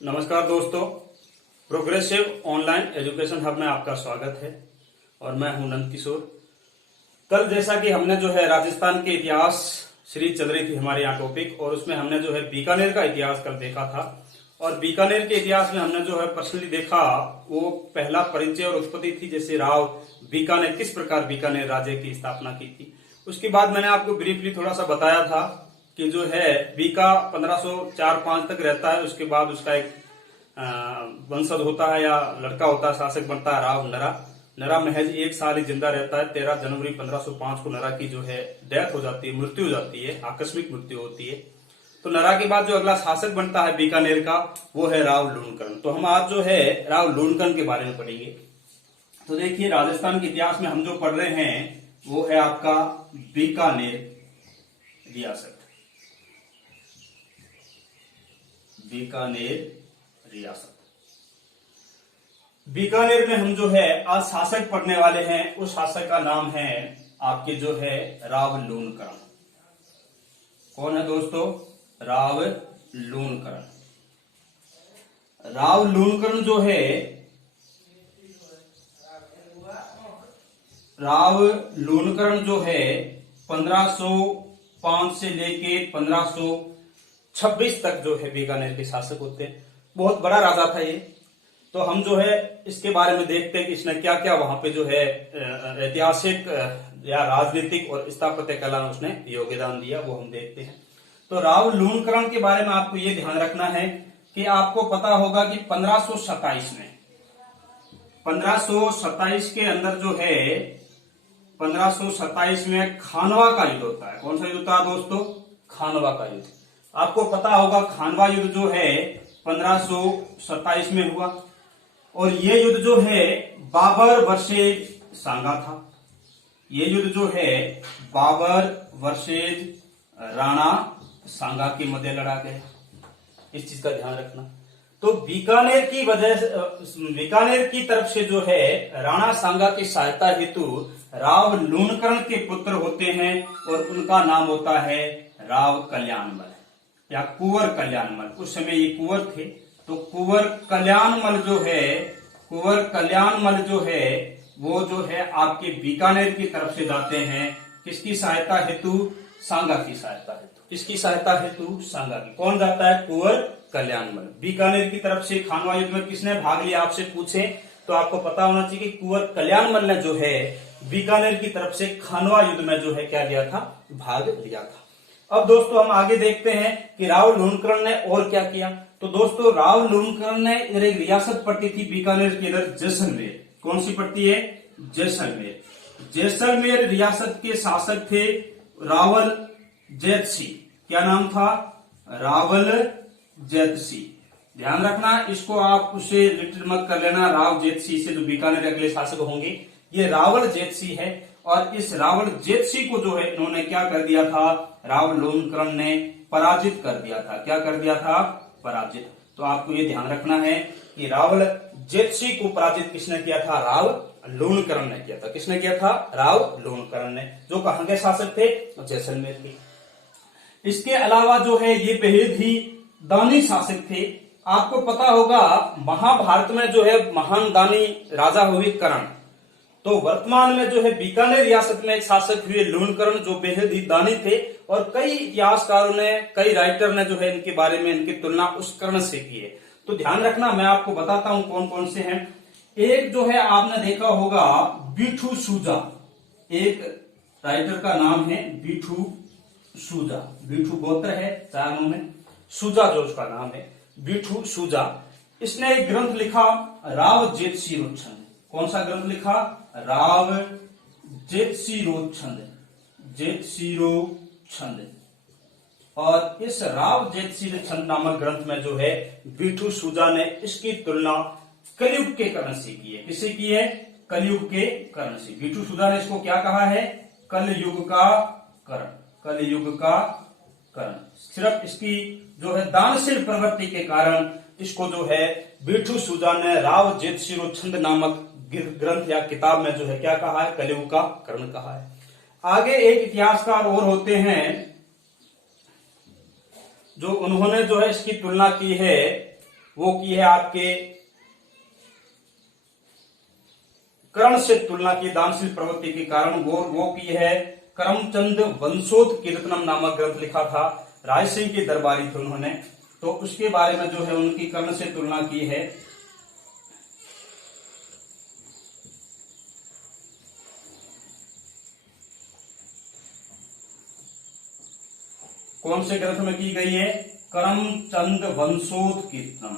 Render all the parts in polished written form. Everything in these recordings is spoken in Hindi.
नमस्कार दोस्तों, प्रोग्रेसिव ऑनलाइन एजुकेशन हब में आपका स्वागत है और मैं हूं नंद किशोर। कल जैसा कि हमने जो है राजस्थान के इतिहास सीरीज चल रही थी हमारे यहाँ टॉपिक, और उसमें हमने जो है बीकानेर का इतिहास कल देखा था। और बीकानेर के इतिहास में हमने जो है पर्सनली देखा, वो पहला परिचय और उत्पत्ति थी, जैसे राव बीकानेर किस प्रकार बीकानेर राज्य की स्थापना की थी। उसके बाद मैंने आपको ब्रीफली थोड़ा सा बताया था कि जो है बीका 1504-5 तक रहता है। उसके बाद उसका एक वंशज होता है या लड़का होता है, शासक बनता है राव नरा। नरा महज 1 साल ही जिंदा रहता है। 13 जनवरी 1505 को नरा की जो है डेथ हो जाती है, मृत्यु हो जाती है, आकस्मिक मृत्यु होती है। तो नरा के बाद जो अगला शासक बनता है बीकानेर का, वो है राव लूणकरण। तो हम आज जो है राव लूणकरण के बारे में पढ़ेंगे। तो देखिए, राजस्थान के इतिहास में हम जो पढ़ रहे हैं वो है आपका बीकानेर रियासत। बीकानेर रियासत। बीकानेर में हम जो है आज शासक पढ़ने वाले हैं। उस शासक का नाम है आपके जो है राव लूणकरण। कौन है दोस्तों? राव लूणकरण। राव लूणकरण जो है, राव लूणकरण जो है 1505 से लेके 1526 तक जो है बीकानेर के शासक होते हैं। बहुत बड़ा राजा था ये। तो हम जो है इसके बारे में देखते हैं कि इसने क्या क्या वहां पे जो है ऐतिहासिक या राजनीतिक और स्थापत्य कला में उसने योगदान दिया, वो हम देखते हैं। तो राव लूणकरण के बारे में आपको ये ध्यान रखना है कि आपको पता होगा कि 1527 के अंदर जो है 1527 में खानवा का युद्ध होता है। कौन सा युद्ध होता है दोस्तों? खानवा का युद्ध। आपको पता होगा खानवा युद्ध जो है 1527 में हुआ, और ये युद्ध जो है बाबर वर्सेज सांगा था। ये युद्ध जो है बाबर वर्सेज राणा सांगा के मध्य लड़ा गया। इस चीज का ध्यान रखना। तो बीकानेर की वजह से, बीकानेर की तरफ से जो है राणा सांगा की सहायता हेतु राव लूणकरण के पुत्र होते हैं, और उनका नाम होता है राव कल्याणमल या कुंवर कल्याणमल। उस समय ये कुंवर थे। तो कुंवर कल्याणमल जो है वो जो है आपके बीकानेर की तरफ से जाते हैं। किसकी सहायता हेतु? सांगा की सहायता हेतु। किसकी सहायता हेतु? सांगा की। कौन जाता है? कुंवर कल्याणमल। बीकानेर की तरफ से खानवा युद्ध में किसने भाग लिया, आपसे पूछे तो आपको पता होना चाहिए कि कुंवर कल्याणमल ने जो है बीकानेर की तरफ से खानवा युद्ध में जो है क्या लिया था? भाग लिया था। अब दोस्तों हम आगे देखते हैं कि राव लूणकरण ने और क्या किया। तो दोस्तों राव लूणकरण ने इधर एक रियासत पड़ती थी बीकानेर के इधर, जैसलमेर। कौन सी पड़ती है? जैसलमेर। जैसलमेर रियासत के शासक थे रावल जैतसी। क्या नाम था? रावल जैतसी। ध्यान रखना, इसको आप उसे लिटिल मत कर लेना। राव जैतसी से जो बीकानेर अगले शासक होंगे, ये रावल जैतसी है। और इस रावल जैतसी को जो है इन्होंने क्या कर दिया था? राव लूणकरण ने पराजित कर दिया था। क्या कर दिया था? पराजित। तो आपको ये ध्यान रखना है कि रावल जैतसी को पराजित किसने किया था? राव लूणकरण ने किया था। किसने किया था? राव लूणकरण ने, जो कहां के शासक थे? जैसलमेर के। इसके अलावा जो है ये बेहद ही दानी शासक थे। आपको पता होगा महाभारत में जो है महान दानी राजा हुए कर्ण। तो वर्तमान में जो है बीकानेर रियासत में एक शासक हुए लूणकरण, जो बेहद ही दानी थे। और कई इतिहासकारों ने, कई राइटर ने जो है इनके बारे में इनकी तुलना उस कर्ण से की है। तो ध्यान रखना, मैं आपको बताता हूं कौन कौन से हैं। एक जो है आपने देखा होगा बिठू सूजा। एक राइटर का नाम है बिठू सूजा। बिठू गोत्र है, 4 नाम है। सूजा जो उसका नाम है, बिठू सूजा। इसने एक ग्रंथ लिखा राव जेतसिरोच्छंद। कौन सा ग्रंथ लिखा? राव जेतसिरोच्छंद। जेतसिरोच्छंद। और इस राव जेतसिरोच्छंद नामक ग्रंथ में जो है बिठू सूजा ने इसकी तुलना कलयुग के कर्ण से की है। किससे की है? कलयुग के कर्ण से। बिठू सूजा ने इसको क्या कहा है? कलयुग का कर्ण। कलयुग का कर्ण। सिर्फ इसकी जो है दानशील प्रवृत्ति के कारण इसको जो है बिठू सूजा ने राव जेतसिरोच्छंद नामक ग्रंथ या किताब में जो है क्या कहा है? कलयुग का कर्ण कहा है। आगे एक इतिहासकार और होते हैं जो उन्होंने जो है इसकी तुलना की है वो की है आपके कर्ण से तुलना की दानशील प्रवृत्ति के कारण। वो की है करमचंद वंशोत कीर्तनम नामक ग्रंथ लिखा था, राय सिंह के दरबारी थे उन्होंने, तो उसके बारे में जो है उनकी कर्ण से तुलना की है। कौन से ग्रंथ में की गई है? करमचंद वंशोत कीर्तनम।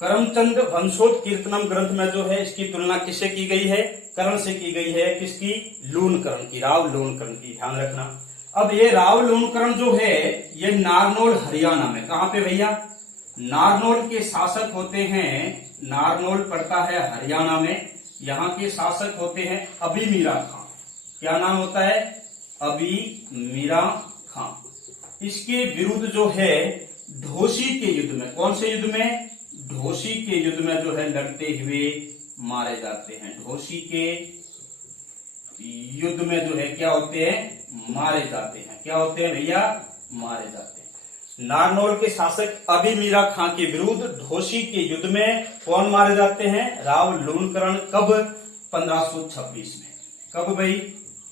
करमचंद वंशोत कीर्तनम ग्रंथ में जो है इसकी तुलना किससे की गई है? कर्ण से की गई है। किसकी? लूणकर्ण की, राव लूणकर्ण की, ध्यान रखना। अब ये राव लूणकर्ण जो है ये नारनौल हरियाणा में, कहां पे भैया? नारनौल के शासक होते हैं, नारनौल पड़ता है हरियाणा में, यहाँ के शासक होते हैं अभी मीरा खां। क्या नाम होता है? अभी मीरा खां। इसके विरुद्ध जो है ढोसी के युद्ध में, कौन से युद्ध में? ढोसी के युद्ध में जो है लड़ते हुए मारे जाते हैं। ढोसी के युद्ध में जो है क्या होते हैं? मारे जाते हैं। क्या होते हैं भैया? मारे जाते हैं। नारनौल के शासक अभी मीरा खां के विरुद्ध ढोसी के युद्ध में कौन मारे जाते हैं? राव लूणकर्ण। कब? 1526 में। कब भाई?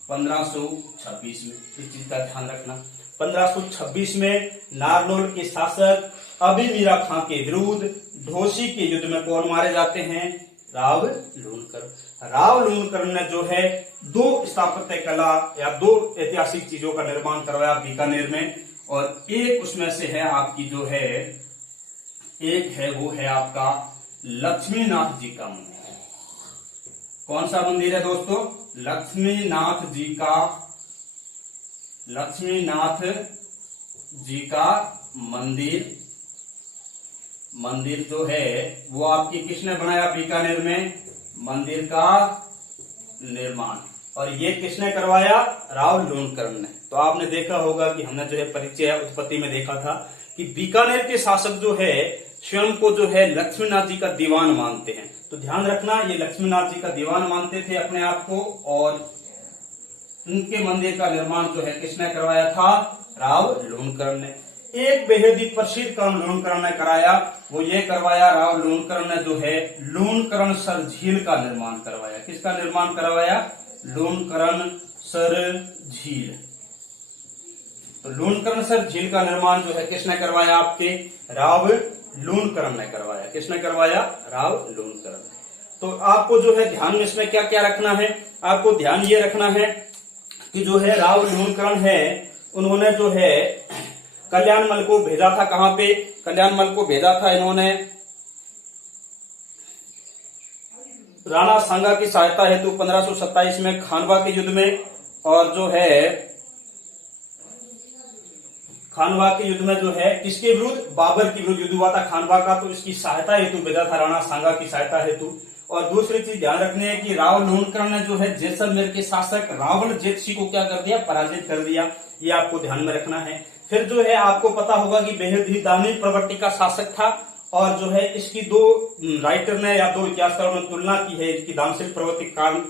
1526 में। इस चीज का ध्यान रखना। 1526 में नारनौल के शासक अभी मीरा खां के विरुद्ध ढोसी के युद्ध में कौन मारे जाते हैं? राव लूणकर्ण। राव लूणकर्ण ने जो है दो स्थापत्य कला या दो ऐतिहासिक चीजों का निर्माण करवाया बीकानेर में, और एक उसमें से है आपकी जो है, एक है वो है आपका लक्ष्मीनाथ जी का मंदिर। कौन सा मंदिर है दोस्तों? लक्ष्मीनाथ जी का, लक्ष्मीनाथ जी का मंदिर। मंदिर जो है वो आपकी किसने बनाया बीकानेर में? मंदिर का निर्माण, और ये किसने करवाया? राव लूणकर्ण ने। तो आपने देखा होगा कि हमने जो है परिचय उत्पत्ति में देखा था कि बीकानेर के शासक जो है स्वयं को जो है लक्ष्मीनाथ जी का दीवान मानते हैं। तो ध्यान रखना, ये लक्ष्मीनाथ जी का दीवान मानते थे अपने आप को, और उनके मंदिर का निर्माण जो है किसने करवाया था? राव लूणकर्ण ने। एक बेहद ही प्रसिद्ध काम लूणकर्ण ने कराया, वो ये करवाया, राव लूणकर्ण ने जो है लूणकरण सर झील का निर्माण करवाया। किसका निर्माण करवाया? लूणकरण सर झील। तो लूणकरण सर झील का निर्माण जो है किसने करवाया? आपके राव लूणकर्ण ने करवाया। किसने करवाया? राव लूणकर्ण। तो आपको जो है ध्यान में इसमें क्या क्या रखना है? आपको ध्यान ये रखना है कि जो है राव लूणकर्ण है, उन्होंने जो है कल्याणमल को भेजा था। कहां पे? कल्याणमल को भेजा था इन्होंने राणा सांगा की सहायता हेतु 1527 में खानवा के युद्ध में, और जो है खानवा के युद्ध में जो है किसके विरुद्ध? बाबर के विरुद्ध युद्ध हुआ था खानवा का, तो इसकी सहायता हेतु भेजा था राणा सांगा की सहायता हेतु। और दूसरी चीज ध्यान रखनी है कि राव लूणकर्ण ने जो है जैसलमेर के शासक रावण जेतसी को क्या कर दिया? पराजित कर दिया। ये आपको ध्यान में रखना है। फिर जो है आपको पता होगा कि बेहद ही दानी प्रवृत्ति का शासक था, और जो है इसकी दो राइटर ने या दो इतिहासकारों ने तुलना की है इसकी दानशील प्रवृत्ति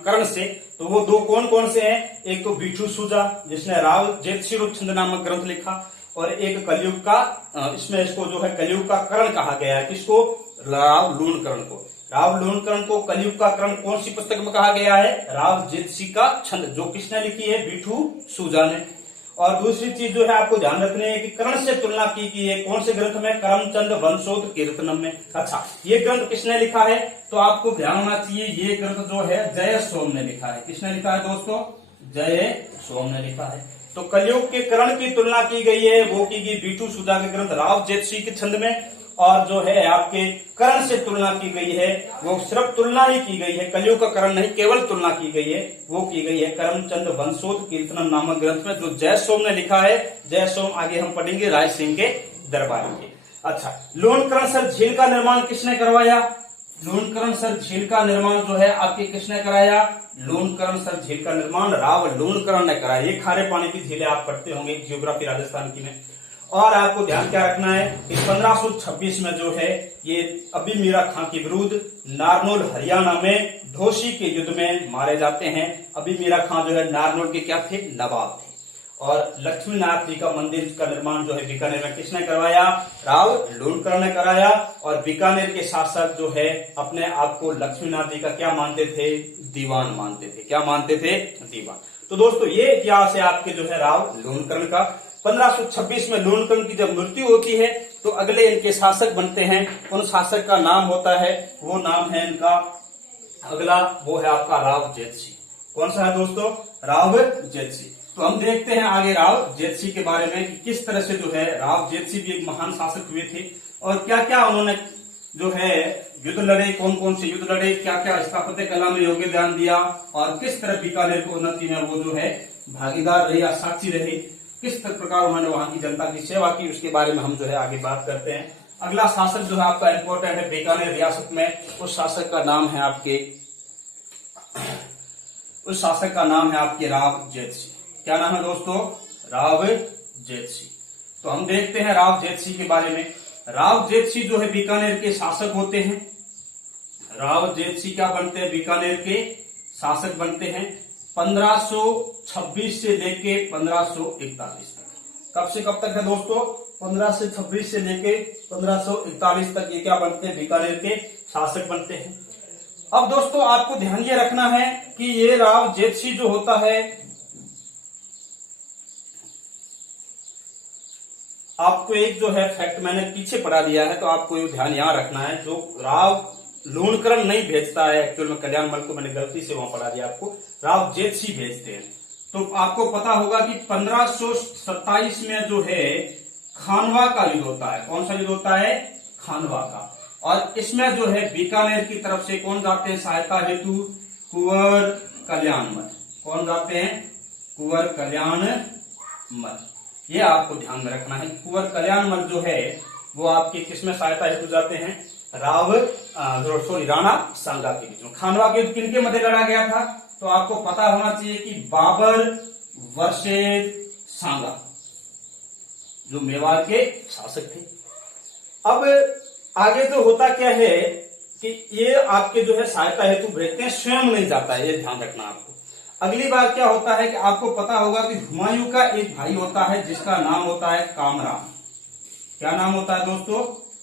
कर्ण से। तो वो दो कौन कौन से हैं? एक तो बिठू सूजा जिसने राव जेतसी रूपछंद नामक ग्रंथ लिखा, और एक कलयुग का, इसमें इसको जो है कलयुग का कर्ण कहा गया है। किसको? राव लूणकर्ण को। राव लूणकर्ण को कलयुग का कर्ण कौन सी पुस्तक में कहा गया है? राव जेतसी का छंद, जो किसने लिखी है? बिठू सूजा ने। और दूसरी चीज जो है आपको ध्यान रखनी है कि कर्ण से तुलना की है कौन से ग्रंथ में? करमचंद वंशोत कीर्तनम में। अच्छा, ये ग्रंथ किसने लिखा है? तो आपको ध्यान होना चाहिए, ये ग्रंथ जो है जय सोम ने लिखा है। किसने लिखा है दोस्तों? जय सोम ने लिखा है। तो कलयुग के कर्ण की तुलना की गई है, वो की गई बिठू सूजा के ग्रंथ राव जेतसी के छंद में, और जो है आपके कर्ण से तुलना की गई है वो सिर्फ तुलना ही की गई है, कलयुग का कर्ण नहीं, केवल तुलना की गई है, वो की गई है करमचंद वंशोत कीर्तनम नामक ग्रंथ में, जो जय सोम ने लिखा है। जय सोम आगे हम पढ़ेंगे राय सिंह के दरबारी के। अच्छा, लूणकरण सर झील का निर्माण किसने करवाया? लूणकरण सर झील का निर्माण जो है आपके किसने कराया? लूणकरण सर झील का निर्माण राव लूणकरण ने कराया। ये खारे पानी की झीलें आप पढ़ते होंगे ज्योग्राफी राजस्थान की में। और आपको ध्यान क्या रखना है कि 1526 में जो है ये अभी मीरा खां के विरुद्ध नारनौल हरियाणा में ढोसी के युद्ध में मारे जाते हैं। अभी मीरा खां जो है नारनौल के क्या थे, नवाब थे। और लक्ष्मीनाथ जी का मंदिर का निर्माण जो है बीकानेर में किसने करवाया, राव लूणकरण ने कराया। और बीकानेर के शासक जो है अपने आप को लक्ष्मीनाथ जी का क्या मानते थे, दीवान मानते थे। क्या मानते थे, दीवान। तो दोस्तों ये इतिहास है आपके जो है राव लूणकरण का। 1526 में लूणकरण की जब मृत्यु होती है तो अगले इनके शासक बनते हैं। उन शासक का नाम होता है, वो नाम है इनका अगला, वो है आपका राव जेतसिंह। कौन सा है दोस्तों, राव जेतसिंह। तो हम देखते हैं आगे राव जेतसिंह के बारे में कि किस तरह से जो है राव जेतसिंह भी एक महान शासक हुए थे और क्या क्या उन्होंने जो है युद्ध लड़े, कौन कौन से युद्ध लड़े, क्या क्या स्थापत्य कला में योगदान दिया और किस तरह बीकानेर की उन्नति में वो जो है भागीदार रहे या साक्षी रहे, किस प्रकार उन्होंने वहां की जनता की सेवा की, उसके बारे में हम जो है आगे बात करते हैं। अगला शासक जो है आपका इंपॉर्टेंट है बीकानेर रियासत में, उस शासक का नाम है आपके राव जेतसिंह। क्या नाम है दोस्तों, राव जेतसिंह। तो हम देखते हैं राव जेतसिंह के बारे में। राव जेतसिंह जो है बीकानेर के शासक होते हैं। राव जेतसिंह क्या बनते हैं, बीकानेर के शासक बनते हैं 1526 से लेके 1541 तक। कब से कब तक है दोस्तों, 1526 से लेके 1541 तक ये क्या बनते हैं, बीकानेर के शासक बनते हैं। अब दोस्तों आपको ध्यान ये रखना है कि ये राव जेतसिंह जो होता है, आपको एक जो है फैक्ट मैंने पीछे पढ़ा दिया है, तो आपको ये ध्यान यहां रखना है। जो राव लूणकरण नहीं भेजता है, एक्चुअल में कल्याणमल को मैंने गलती से वहां पढ़ा दिया, आपको राव जेतसिंह भेजते हैं। तो आपको पता होगा कि 1527 में जो है खानवा का युद्ध होता है। कौन सा युद्ध होता है, खानवा का। और इसमें जो है बीकानेर की तरफ से कौन जाते हैं सहायता हेतु, कुंवर कल्याणमल। कौन जाते हैं, कुंवर कल्याणमल। ये आपको ध्यान में रखना है। कुंवर कल्याणमल जो है वो आपके किसमें सहायता हेतु जाते हैं, राणा सांगा के बीच में। खानवा के युद्ध किनके मध्य लड़ा गया था, तो आपको पता होना चाहिए कि बाबर वर्सेस सांगा, जो मेवाड़ के शासक थे। अब आगे जो होता क्या है कि ये आपके जो है सहायता हेतु भेजते हैं, स्वयं नहीं जाता है, ये ध्यान रखना आपको। अगली बार क्या होता है कि आपको पता होगा कि हुमायूं का एक भाई होता है जिसका नाम होता है कामरान। क्या नाम होता है दोस्तों,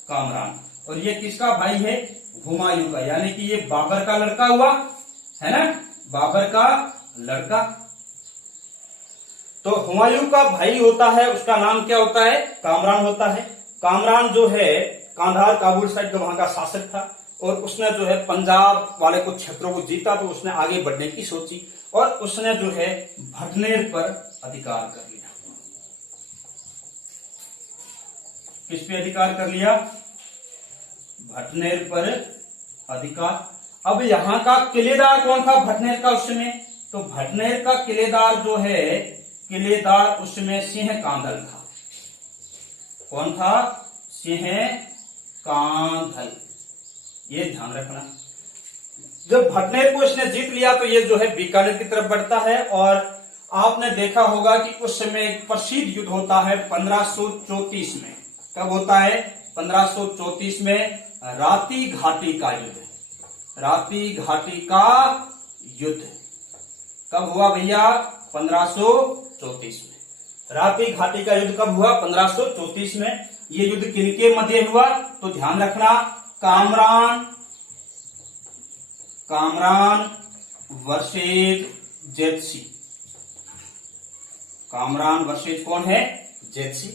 कामरान। और ये किसका भाई है, हुमायूं का, यानी कि ये बाबर का लड़का हुआ है ना, बाबर का लड़का। तो हुमायूं का भाई होता है, उसका नाम क्या होता है, कामरान होता है। कामरान जो है कांधार काबुल साइड का वहां का शासक था और उसने जो है पंजाब वाले कुछ क्षेत्रों को जीता, तो उसने आगे बढ़ने की सोची और उसने जो है भटनेर पर अधिकार कर लिया। किस पे अधिकार कर लिया, भटनेर पर अधिकार। अब यहां का किलेदार कौन था भटनेर का उस समय, तो भटनेर का किलेदार जो है, किलेदार उसमें सिंह कांधल था। कौन था, सिंह कांधल। ये ध्यान रखना। जब भटनेर को इसने जीत लिया तो ये जो है बीकानेर की तरफ बढ़ता है। और आपने देखा होगा कि उस समय एक प्रसिद्ध युद्ध होता है 1534 में। कब होता है, 1534 में राती घाटी का युद्ध। राती घाटी का युद्ध कब हुआ भैया, 1534 में। राती घाटी का युद्ध कब हुआ, 1534 में। ये युद्ध किनके मध्य हुआ, तो ध्यान रखना, कामरान वर्सेस जेतसिंह। कामरान वर्सेस कौन है, जेतसिंह।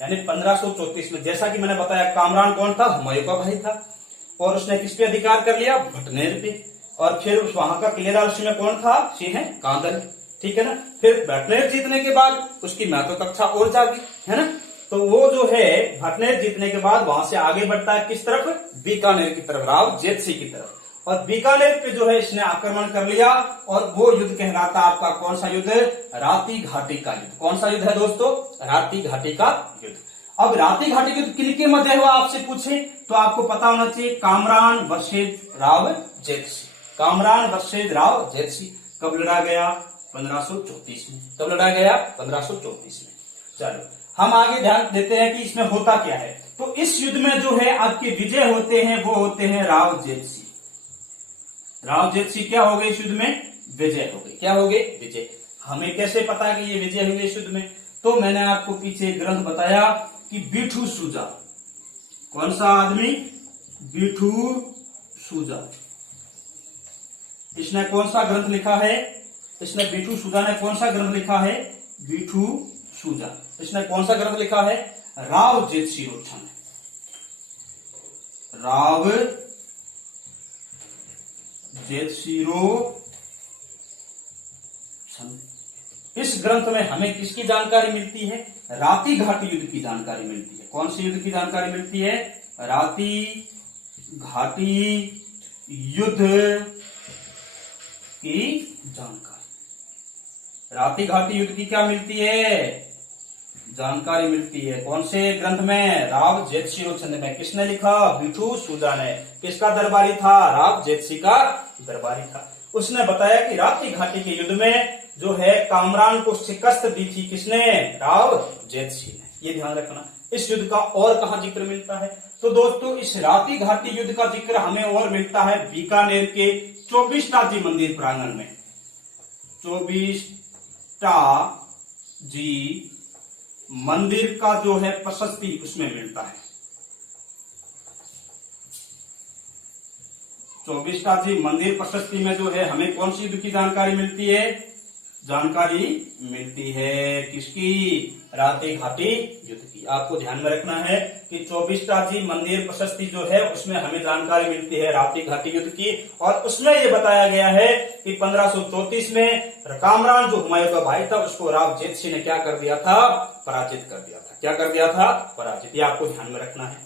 यानी 1534 में, जैसा कि मैंने बताया, कामरान कौन था, हुमायूं का भाई था और उसने किस पे अधिकार कर लिया, भटनेर पे। और फिर उस वहां का किलेदार उसमें कौन था, सिंह कांधल। ठीक है ना। फिर भटनेर जीतने के बाद उसकी महत्वाकांक्षा और जागी, है ना। तो वो जो है भटनेर जीतने के बाद वहां से आगे बढ़ता है किस तरफ, बीकानेर की तरफ, राव जेतसिंह की तरफ। और बीकानेर पे जो है इसने आक्रमण कर लिया और वो युद्ध कहलाता आपका कौन सा युद्ध, राती घाटी का युद्ध। कौन सा युद्ध है दोस्तों, राती घाटी का युद्ध। अब राती घाटी युद्ध किनके मध्य हुआ आपसे पूछे तो आपको पता होना चाहिए, कामरान वर्सेस राव जेतसिंह। कामरान वर्सेस राव जेतसिंह। कब लड़ा गया, 1534 में। कब लड़ा गया, 1534 में। चलो हम आगे ध्यान देते हैं कि इसमें होता क्या है। तो इस युद्ध में जो है आपके विजय होते हैं वो होते हैं राव जेतसी। राव जेतसी क्या हो गए इस युद्ध में? विजय हो गए। क्या हो गए? विजय। हमें कैसे पता कि ये विजय हुए इस युद्ध में? तो मैंने आपको पीछे एक ग्रंथ बताया कि बीठू सूजा। कौन सा आदमी? बीठू सूजा। इसने कौन सा ग्रंथ लिखा है? इसने बीठू सूजा ने कौन सा ग्रंथ लिखा है? बीठू सूजा। इसने कौन सा ग्रंथ लिखा है? राव जेतसिरोचन। राव जेतसिरोचन। इस ग्रंथ में हमें किसकी जानकारी मिलती है? राति घाटी युद्ध की जानकारी मिलती है। कौन से युद्ध की जानकारी मिलती है? राति घाटी युद्ध की जानकारी। राति घाटी युद्ध की क्या मिलती है? जानकारी मिलती है। कौन से ग्रंथ में? राव जेतसिरोचन में। किसने लिखा? बीठू सूजा ने। किसका दरबारी था? राव जेतसी का दरबारी था। उसने बताया कि राति घाटी के युद्ध में जो है कामरान को शिकस्त दी थी किसने? राव जेतसी ने। ये ध्यान रखना। इस युद्ध का और कहां जिक्र मिलता है? तो दोस्तों इस राति घाटी युद्ध का जिक्र हमें और मिलता है बीकानेर के चौबीसटाजी मंदिर प्रांगण में। चौबीसटा जी मंदिर का जो है प्रशस्ति उसमें मिलता है। चौबीसटाजी मंदिर प्रशस्ति में जो है हमें कौन सी युद्ध की जानकारी मिलती है? जानकारी मिलती है किसकी? राति घाटी युद्ध की। आपको ध्यान में रखना है कि चौबीसटाजी मंदिर प्रशस्ति जो है उसमें हमें जानकारी मिलती है राति घाटी युद्ध की। और उसमें यह बताया गया है कि 1534 में कामरान जो हुमायूं का भाई था उसको राव जेतसी ने क्या कर दिया था? पराजित कर दिया था। क्या कर दिया था? पराजित। ये आपको ध्यान में रखना है।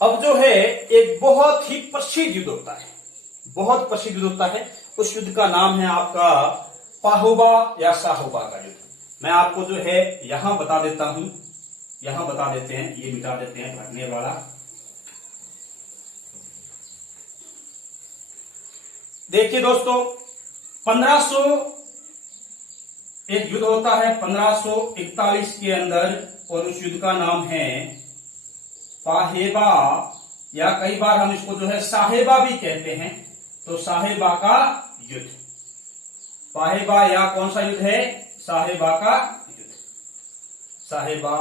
अब जो है एक बहुत ही प्रसिद्ध युद्ध होता है। बहुत प्रसिद्ध युद्ध होता है। उस युद्ध का नाम है आपका पाहुबा या साहुबा का युद्ध। मैं आपको जो है यहां बता देता हूं। यहां बता देते हैं, ये मिटा देते हैं भरने वाला। देखिए दोस्तों 1500 एक युद्ध होता है 1541 के अंदर और उस युद्ध का नाम है पाहेबा या कई बार हम इसको जो है साहेबा भी कहते हैं। तो साहेबा का युद्ध। पाहेबा या कौन सा युद्ध है? साहेबा का युद्ध। साहेबा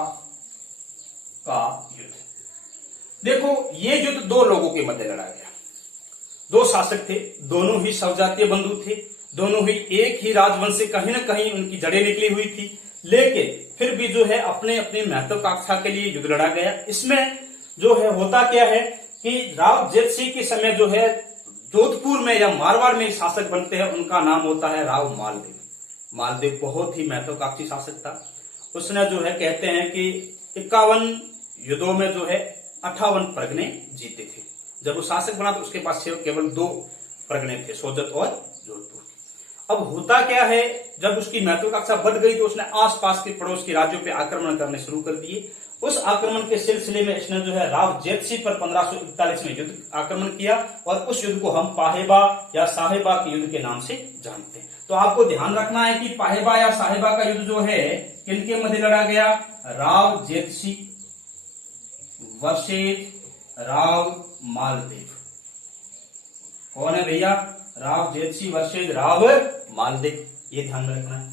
का युद्ध। देखो ये युद्ध दो लोगों के मध्य लड़ा गया। दो शासक थे, दोनों ही स्वजातीय बंधु थे, दोनों ही एक ही राजवंश से कहीं ना कहीं उनकी जड़ें निकली हुई थी, लेकिन फिर भी जो है अपने अपने महत्वाकांक्षा के लिए युद्ध लड़ा गया। इसमें जो है होता क्या है कि राव जेतसी के समय जो है जोधपुर में या मारवाड़ में शासक बनते हैं, उनका नाम होता है राव मालदेव। मालदेव बहुत ही महत्वाकांक्षी शासक था। उसने जो है कहते हैं कि 51 युद्धों में जो है 58 परगने जीते थे। जब वो शासक बना तो उसके पास केवल 2 परगने थे, सोजत और जोधपुर। अब होता क्या है, जब उसकी महत्वाकांक्षा बढ़ गई तो उसने आसपास के पड़ोस के राज्यों पे आक्रमण करने शुरू कर दिए। उस आक्रमण के सिलसिले में इसने जो है राव जेतसी पर 1541 में युद्ध आक्रमण किया और उस युद्ध को हम पाहेबा या साहेबा के युद्ध के नाम से जानते हैं। तो आपको ध्यान रखना है कि पाहेबा या साहेबा का युद्ध जो है किनके मध्य लड़ा गया? राव जेतसी वर्सेस राव मालदेव। कौन है भैया? राव जेतसी वर्सेस राव मालदेव। ये ध्यान में रखना है।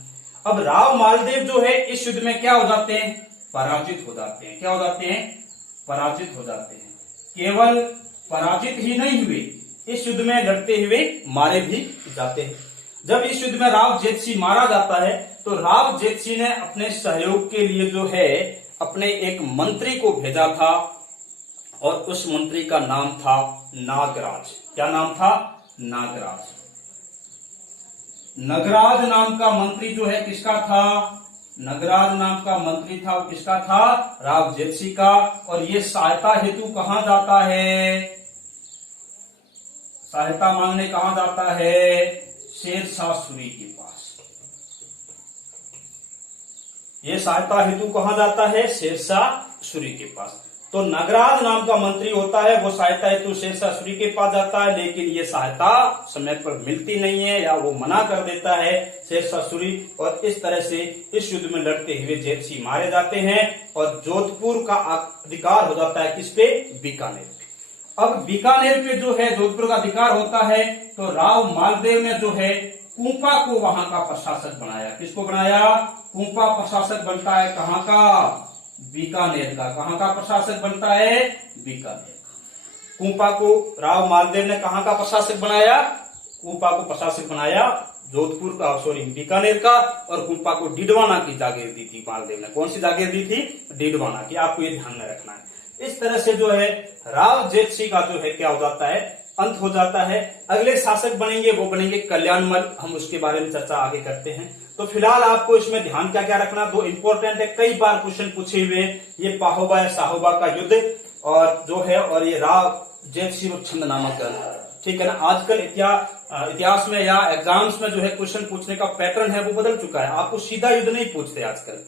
अब राव मालदेव जो है इस युद्ध में क्या हो जाते हैं? पराजित हो जाते हैं। क्या हो जाते हैं? पराजित हो जाते हैं। केवल पराजित ही नहीं हुए, इस युद्ध में लड़ते हुए मारे भी जाते हैं। जब इस युद्ध में राव जेतसी मारा जाता है तो राव जेतसी ने अपने सहयोग के लिए जो है अपने एक मंत्री को भेजा था और उस मंत्री का नाम था नागराज। क्या नाम था? नागराज। नगराज नाम का मंत्री जो है किसका था? नगराज नाम का मंत्री था, वो किसका था? राव जेतसी का। और ये सहायता हेतु कहां जाता है? सहायता मांगने कहां जाता है? शेरशाह सूरी के पास। ये सहायता हेतु कहां जाता है? शेरशाह सूरी के पास। तो नगराज नाम का मंत्री होता है, वो सहायता हेतु शेरशाह सूरी के पास जाता है, लेकिन ये सहायता समय पर मिलती नहीं है या वो मना कर देता है शेरशाह सूरी, और इस तरह से इस युद्ध में लड़ते हुए जेत सिंह मारे जाते हैं और जोधपुर का अधिकार हो जाता है किस पे? बीकानेर पे। अब बीकानेर पे जो है जोधपुर का अधिकार होता है, तो राव मालदेव ने जो है कुंपा को वहां का प्रशासक बनाया। किसको बनाया? कुंपा प्रशासक बनता है कहां का? बीकानेर का। कहां का प्रशासक बनता है? बीकानेर का। कुंपा को राव मालदेव ने कहां का प्रशासक बनाया? कुंपा को प्रशासक बनाया जोधपुर का, सॉरी बीकानेर का, और कुंपा को डीडवाना की जागीर दी थी मालदेव ने। कौन सी जागीर दी थी? डीडवाना की। आपको ये ध्यान में रखना है। इस तरह से जो है राव जेत सिंह का जो है क्या हो जाता है? अंत हो जाता है। अगले शासक बनेंगे वो बनेंगे कल्याणमल, हम उसके बारे में चर्चा आगे करते हैं। तो फिलहाल आपको इसमें ध्यान क्या क्या रखना, दो इंपॉर्टेंट है, कई बार क्वेश्चन पूछे हुए, ये पाहोबा या साहोबा का युद्ध और जो है, और ये राव जेत सिंह छंद नामक, ठीक है ना। आजकल इतिहास में या एग्जाम्स में जो है क्वेश्चन पूछने का पैटर्न है वो बदल चुका है। आपको सीधा युद्ध नहीं पूछते आजकल।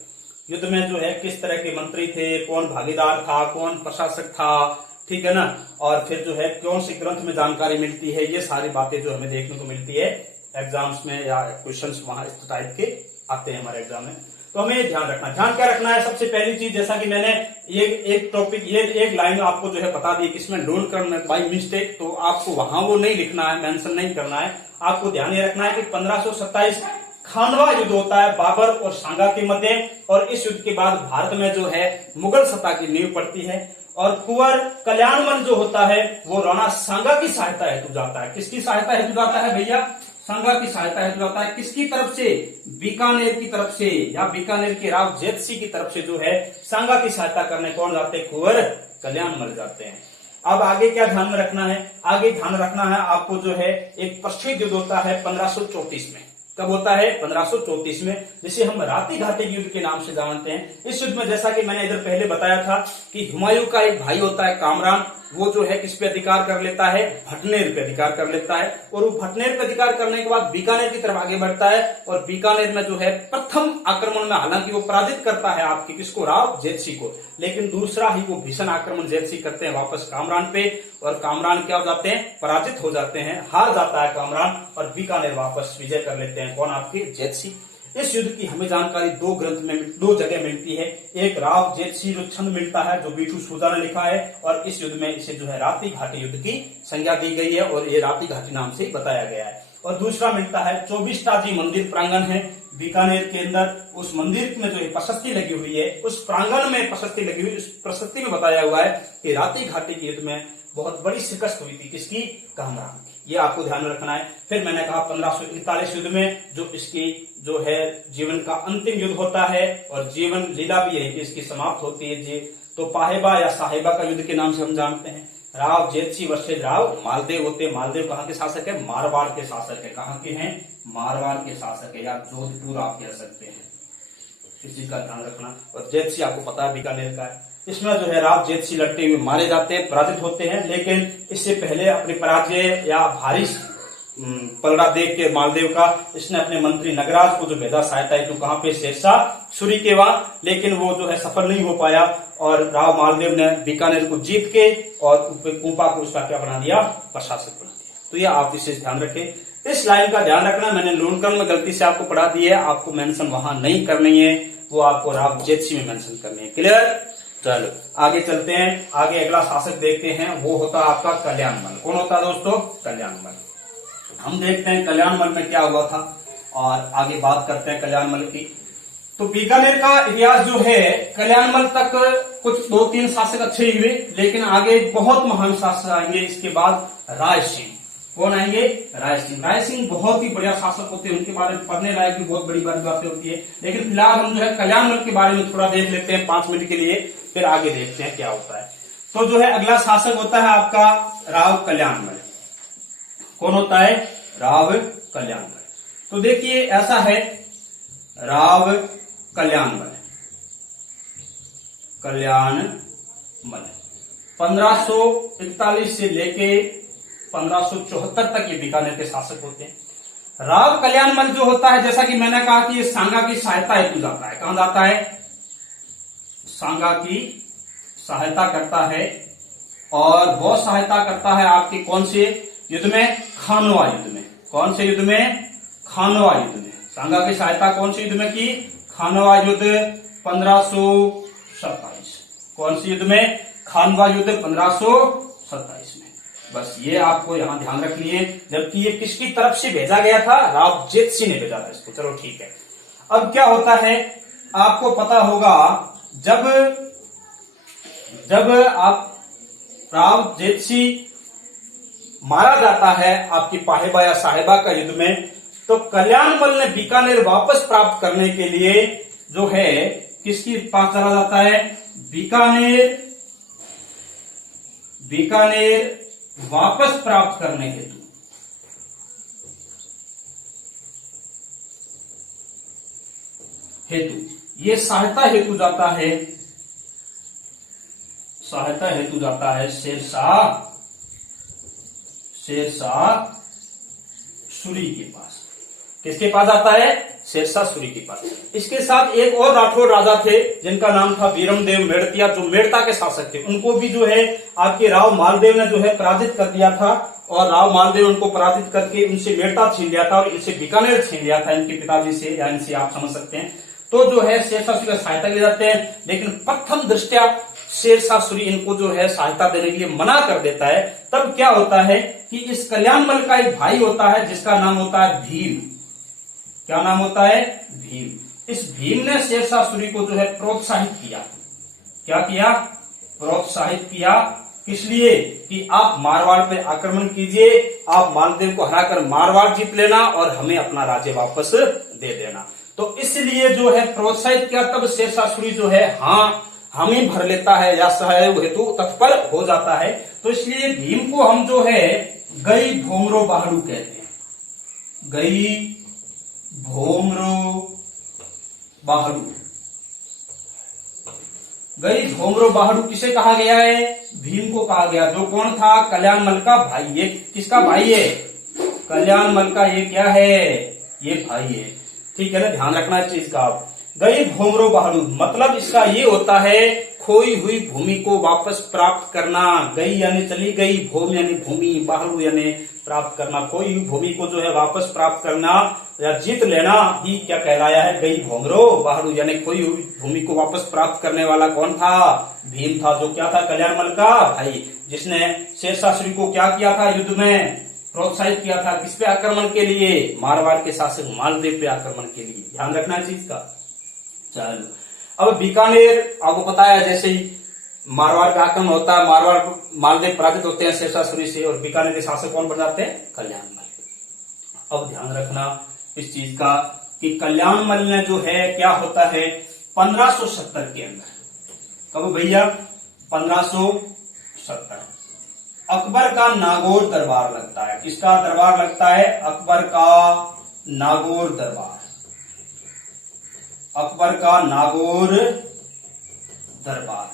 युद्ध में जो है किस तरह के मंत्री थे, कौन भागीदार था, कौन प्रशासक था, ठीक है ना, और फिर जो है कौन से ग्रंथ में जानकारी मिलती है, ये सारी बातें जो हमें देखने को मिलती है एग्जाम्स में, या क्वेश्चंस वहां इस टाइप के आते हैं हमारे एग्जाम में। तो हमें ये ध्यान रखना। ध्यान क्या रखना है? सबसे पहली चीज, जैसा कि मैंने ये एक टॉपिक, ये एक लाइन आपको जो है बता दी किसमें लोन करना बाई मिस्टेक, तो आपको वहां वो नहीं लिखना है, मेंशन नहीं करना है। आपको ध्यान ये रखना है कि 1527 खानवा युद्ध होता है बाबर और सांगा के मध्य, और इस युद्ध के बाद भारत में जो है मुगल सत्ता की नींव पड़ती है, और कुंवर कल्याणमल जो होता है वो राणा सांगा की सहायता हेतु जाता है। किसकी सहायता हेतु जाता है भैया? सांगा की सहायता हेतु जाता है। किसकी तरफ से? बीकानेर की तरफ से, या बीकानेर के राव जेत सिंह की तरफ से जो है सांगा की सहायता करने कौन जाते हैं? कुंवर कल्याणमल जाते हैं। अब आगे क्या ध्यान में रखना है? आगे ध्यान रखना है आपको जो है एक प्रसिद्ध युद्ध होता है 1534 में। कब होता है? 1534 में, जिसे हम राती घाटी युद्ध के नाम से जानते हैं। इस युद्ध में जैसा कि मैंने इधर पहले बताया था कि हुमायूं का एक भाई होता है कामरान, वो जो है किस पे अधिकार कर लेता है? भटनेर पे अधिकार कर लेता है, और वो भटनेर पे अधिकार करने के बाद बीकानेर की तरफ आगे बढ़ता है, और बीकानेर में जो है प्रथम आक्रमण में हालांकि वो पराजित करता है आपकी किसको? राव जेत सिंह को, लेकिन दूसरा ही वो भीषण आक्रमण जेत सिंह करते हैं वापस कामरान पे, और कामरान क्या हो जाते हैं? पराजित हो जाते हैं, हार जाता है कामरान, और बीकानेर वापस विजय कर लेते हैं कौन? आपके जेत सिंह। इस युद्ध की हमें जानकारी दो ग्रंथ में, दो जगह मिलती है। एक राव जेत सिंह जो छंद मिलता है जो बीठू सूजा ने लिखा है, और इस युद्ध में इसे जो है राती घाटी युद्ध की संज्ञा दी गई है, और ये राती घाटी नाम से बताया गया है। और दूसरा मिलता है 24 मंदिर प्रांगण है बीकानेर के अंदर, उस मंदिर में जो है प्रशस्ति लगी हुई है, उस प्रांगण में प्रशस्ति लगी हुई, उस प्रशस्ति में बताया हुआ है कि राती घाटी के युद्ध में बहुत बड़ी शिकस्त हुई थी किसकी? कामरान की। ये आपको ध्यान में रखना है। फिर मैंने कहा 1541 युद्ध में जो इसकी जो है जीवन का अंतिम युद्ध होता है, और जीवन लीला भी है कि इसकी समाप्त होती है जी, तो पाहेबा या साहेबा का युद्ध के नाम से हम जानते हैं। राव जेत सिंह वर्सेज राव मालदेव होते हैं। मालदेव कहाँ के शासक है? मारवाड़ के शासक है। कहाँ के हैं? मारवाड़ के शासक है, या जोधपुर आप कह सकते हैं। इस चीज का ध्यान रखना। और जेत सिंह आपको पता है बीकानेर का है। इसमें जो है राव जेत सिंह लड़ते हुए मारे जाते हैं, पराजित होते हैं, लेकिन इससे पहले अपने पराजय या भारी पलड़ा देख के मालदेव का, इसने अपने मंत्री नगराज को जो भेजा सहायता है, तो कहाँ पे? शेरशाह सूरी के वहां, लेकिन वो जो है सफल नहीं हो पाया, और राव मालदेव ने बीकानेर को जीत के और कुंपा को उसका क्या बना दिया? प्रशासक बना दिया। तो ये आप विशेष ध्यान रखें। इस लाइन का ध्यान रखना। मैंने लोनक्रम में गलती से आपको पढ़ा दी है, आपको मेंशन वहां नहीं करनी है, वो आपको राव जेत सिंह में मेंशन करनी है। क्लियर? चलो आगे चलते हैं। आगे अगला शासक देखते हैं, वो होता है आपका कल्याणमल। कौन होता है दोस्तों? कल्याणमल। हम देखते हैं कल्याणमल में क्या हुआ था, और आगे बात करते हैं कल्याणमल की। तो बीकानेर का इतिहास जो है, कल्याणमल तक कुछ 2-3 शासक अच्छे हुए, लेकिन आगे बहुत महान शासक आएंगे इसके बाद। राय सिंह। कौन आएंगे? राय सिंह। राय सिंह बहुत ही बढ़िया शासक होते हैं, उनके बारे में पढ़ने लायक भी बहुत बड़ी बातें होती है, लेकिन फिलहाल हम जो है कल्याणमल के बारे में थोड़ा देख लेते हैं 5 मिनट के लिए, फिर आगे देखते हैं क्या होता है। तो जो है अगला शासक होता है आपका राव कल्याणमल। कौन होता है? राव कल्याणमल। तो देखिए ऐसा है, राव कल्याणमल 1541 से लेके 1574 तक ये बीकानेर के शासक होते हैं। राव कल्याणमल जो होता है, जैसा कि मैंने कहा कि ये सांगा की सहायता हेतु जाता है। कहां जाता है? सांगा की सहायता करता है, और वो सहायता करता है आपके कौन से युद्ध में? खानवा युद्ध में। कौन से युद्ध में? खानवा युद्ध में। सांगा की सहायता कौन से युद्ध में की? खानवा युद्ध 1527। कौन से युद्ध में? खानवा युद्ध 1527 में। बस ये आपको यहां ध्यान रखनी है। जबकि ये किसकी तरफ से भेजा गया था? राव जेतसी ने भेजा था इसको। चलो ठीक है। अब क्या होता है आपको पता होगा, जब आप राव जेतसी मारा जाता है आपकी पाहेबा या साहेबा का युद्ध में, तो कल्याणमल ने बीकानेर वापस प्राप्त करने के लिए जो है किसकी पास चला जाता है? बीकानेर वापस प्राप्त करने हेतु ये सहायता हेतु जाता है शेरशाह सूरी के पास। किसके पास आता है? शेरशाह सूरी के पास। इसके साथ एक और राठौर राजा थे जिनका नाम था बीरमदेव मेड़तिया, जो मेड़ता के शासक थे। उनको भी जो है आपके राव मालदेव ने जो है पराजित कर दिया था, और राव मालदेव उनको पराजित करके उनसे मेड़ता छीन लिया था और इनसे बीकानेर छीन लिया था इनके पिताजी से, या इनसे आप समझ सकते हैं। तो जो है शेरशाह सूरी सहायता ले जाते हैं, लेकिन प्रथम दृष्टया शेरशाह सूरी इनको जो है सहायता देने के लिए मना कर देता है। तब क्या होता है कि इस कल्याणमल का एक भाई होता है जिसका नाम होता है भीम। क्या नाम होता है? भीम। इस भीम ने शेरशाह सूरी को जो है प्रोत्साहित किया। क्या किया? प्रोत्साहित किया। किस लिए? कि आप मारवाड़ पे आक्रमण कीजिए, आप मालदेव को हराकर मारवाड़ जीत लेना और हमें अपना राज्य वापस दे देना। तो इसलिए जो है प्रोत्साहित किया। तब शेरशाह सूरी जो है हाँ हम ही भर लेता है या सहयोग हेतु तत्पर हो जाता है। तो इसलिए भीम को हम जो है गई भोमरो बहादुर कहते हैं। गई भोमरो बहादुर। गई भोमरो बहादुर किसे कहा गया है? भीम को कहा गया, जो कौन था? कल्याणमल का भाई। ये किसका भाई है? कल्याणमल का ये क्या है? ये भाई है। ठीक है ना, ध्यान रखना इस चीज का आप। गई भोमरो बहादुर मतलब इसका ये होता है खोई हुई भूमि को वापस प्राप्त करना। गई यानी चली गई, भूमि यानी भूमि, बहादुर यानी प्राप्त करना। खोई हुई भूमि को जो है वापस प्राप्त करना या जीत लेना ही क्या कहलाया है? गई भोमरो बहादुर। यानी खोई हुई भूमि को वापस प्राप्त करने वाला कौन था? भीम था, जो क्या था? कल्याणमल का भाई, जिसने शेरशाह सूरी को क्या किया था? युद्ध में प्रोत्साहित किया था। किस पे आक्रमण के लिए? मारवाड़ के शासक मालदेव पे आक्रमण के लिए। ध्यान रखना है चीज का। चलो अब बीकानेर आपको पता है, जैसे ही मारवाड़ का आक्रमण होता है, मारवाड़ मालदेव पराजित होते हैं शेरशाह सूरी से, और बीकानेर के शासक कौन बन जाते हैं? कल्याणमल। अब ध्यान रखना इस चीज का कि कल्याणमल ने जो है क्या होता है 1570 के अंदर, कब भैया? 1570 अकबर का नागौर दरबार लगता है। किसका दरबार लगता है? अकबर का नागौर दरबार। अकबर का नागौर दरबार।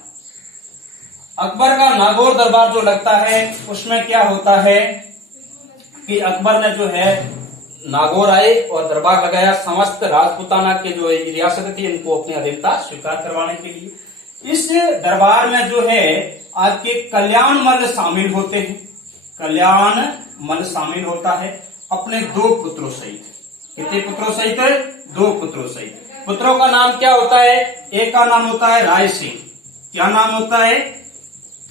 अकबर का नागौर दरबार जो लगता है उसमें क्या होता है कि अकबर ने जो है नागौर आए और दरबार लगाया। समस्त राजपूताना के जो रियासत थी इनको अपनी अधीनता स्वीकार करवाने के लिए। इस दरबार में जो है आपके कल्याणमल शामिल होते हैं। कल्याणमल शामिल होता है अपने 2 पुत्रों सहित। कितने पुत्रों सहित? 2 पुत्रों सहित। पुत्रों का नाम क्या होता है? एक का नाम होता है राय सिंह। क्या नाम होता है?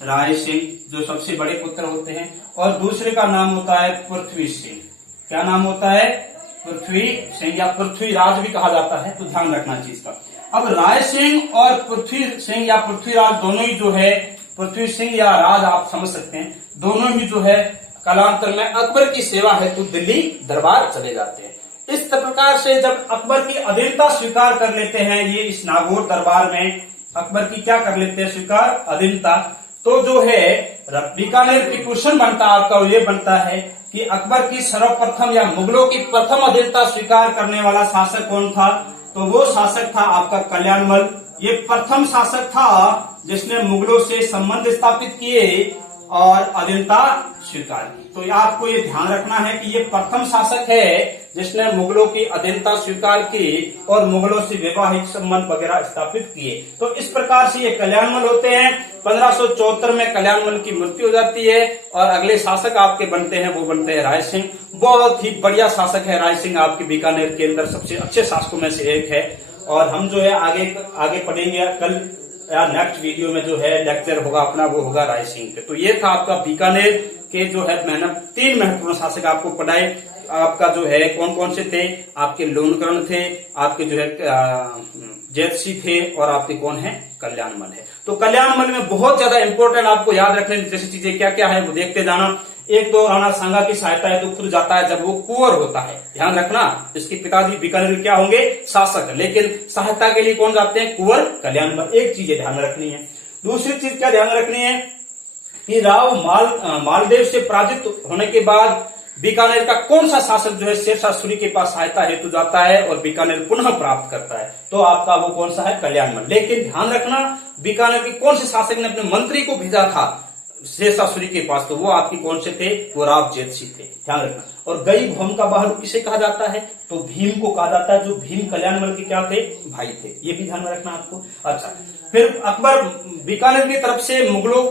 राय सिंह, जो सबसे बड़े पुत्र होते हैं। और दूसरे का नाम होता है पृथ्वी सिंह। क्या नाम होता है? पृथ्वी सिंह, या पृथ्वीराज भी कहा जाता है। तो ध्यान रखना चीज का। अब राय सिंह और पृथ्वी सिंह या पृथ्वीराज दोनों ही जो है, पृथ्वी सिंह या राज आप समझ सकते हैं, दोनों ही जो है कालांतर में अकबर की सेवा हेतु दिल्ली दरबार चले जाते हैं। इस प्रकार से जब अकबर की अधीनता स्वीकार कर लेते हैं ये इस नागौर दरबार में, अकबर की क्या कर लेते हैं? स्वीकार, अधीनता। तो जो है बीकानेर की क्वेश्चन बनता है आपका, ये बनता है कि अकबर की सर्वप्रथम या मुगलों की प्रथम अधीनता स्वीकार करने वाला शासक कौन था? तो वो शासक था आपका कल्याणमल। ये प्रथम शासक था जिसने मुगलों से संबंध स्थापित किए और अधीनता स्वीकार की। तो आपको ये ध्यान रखना है कि ये प्रथम शासक है जिसने मुगलों की अधीनता स्वीकार की और मुगलों से वैवाहिक संबंध वगैरह स्थापित किए। तो इस प्रकार से ये कल्याणमल होते हैं। 1574 में कल्याणमल की मृत्यु हो जाती है और अगले शासक आपके बनते हैं, वो बनते हैं राय सिंह। बहुत ही बढ़िया शासक है राय सिंह, आपके बीकानेर के अंदर सबसे अच्छे शासकों में से एक है। और हम जो है आगे पढ़ेंगे कल या नेक्स्ट वीडियो में जो है लेक्चर होगा अपना, वो होगा राय सिंह पे। तो ये था आपका बीकानेर के जो है मैंने 3 महत्वपूर्ण शासक आपको पढ़ाए। आपका जो है कौन कौन से थे, आपके लोनकरण थे, आपके जो है जैतसी थे और आपके कौन है कल्याणमल है। तो कल्याणमल में बहुत ज्यादा इंपॉर्टेंट आपको याद रखने जैसी चीजें क्या क्या है वो देखते जाना। एक तो राणा सांगा की सहायता है तो खुद जाता है जब वो कुंवर होता है, ध्यान रखना। इसके पिताजी बीकानेर के क्या होंगे, शासक, लेकिन सहायता के लिए कौन जाते हैं, कुंवर कल्याणमल। एक चीज ध्यान रखनी है। दूसरी चीज क्या ध्यान रखनी है कि राव मालदेव से पराजित होने के बाद बीकानेर का कौन सा शासक जो है शेरशाह सूरी के पास सहायता हेतु जाता है और बीकानेर पुनः प्राप्त करता है, तो आपका वो कौन सा है, कल्याणमल। लेकिन ध्यान रखना बीकानेर के कौन से शासक ने अपने मंत्री को भेजा था शेरशाह सूरी के पास, तो वो आपकी कौन से थे, वो राव जैतसी थे, ध्यान रखना। और गई भूम का बहादुर किसे कहा जाता है, तो भीम को कहा जाता है, जो भीम कल्याणमल के क्या थे, भाई थे। ये भी ध्यान में रखना आपको। अच्छा, फिर अकबर बीकानेर की तरफ से मुगलों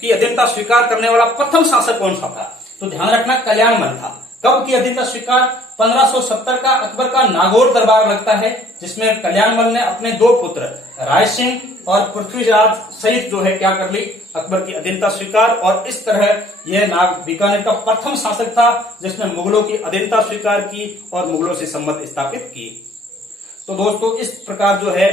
की अधीनता स्वीकार करने वाला प्रथम शासक कौन सा था, तो ध्यान रखना कल्याणमल था। कब की अधीनता स्वीकार, 1570 का अकबर का नागौर दरबार लगता है जिसमें कल्याणमल ने अपने 2 पुत्र राय सिंह और पृथ्वीराज सहित जो है क्या कर ली, अकबर की अधीनता स्वीकार। और इस तरह यह बीकानेर का प्रथम शासक था जिसने मुगलों की अधीनता स्वीकार की और मुगलों से संबंध स्थापित किए। तो दोस्तों इस प्रकार जो है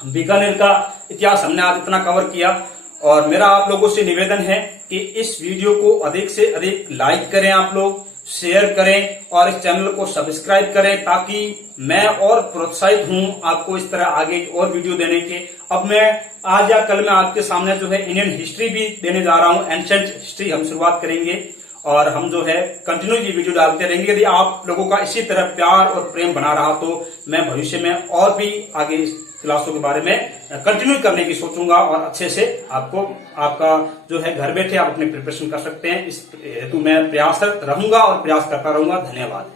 बीकानेर का इतिहास हमने आज इतना कवर किया। और मेरा आप लोगों से निवेदन है कि इस वीडियो को अधिक से अधिक लाइक करें, आप लोग शेयर करें और इस चैनल को सब्सक्राइब करें ताकि मैं और प्रोत्साहित हूं आपको इस तरह आगे और वीडियो देने के। अब मैं आज या कल में आपके सामने जो है इंडियन हिस्ट्री भी देने जा रहा हूं, एंशिएंट हिस्ट्री हम शुरुआत करेंगे और हम जो है कंटिन्यू ये वीडियो डालते रहेंगे। यदि आप लोगों का इसी तरह प्यार और प्रेम बना रहा तो मैं भविष्य में और भी आगे क्लासों के बारे में कंटिन्यू करने की सोचूंगा और अच्छे से आपका जो है घर बैठे आप अपनी प्रिपरेशन कर सकते हैं। इस हेतु मैं प्रयासरत रहूंगा और प्रयास करता रहूंगा। धन्यवाद।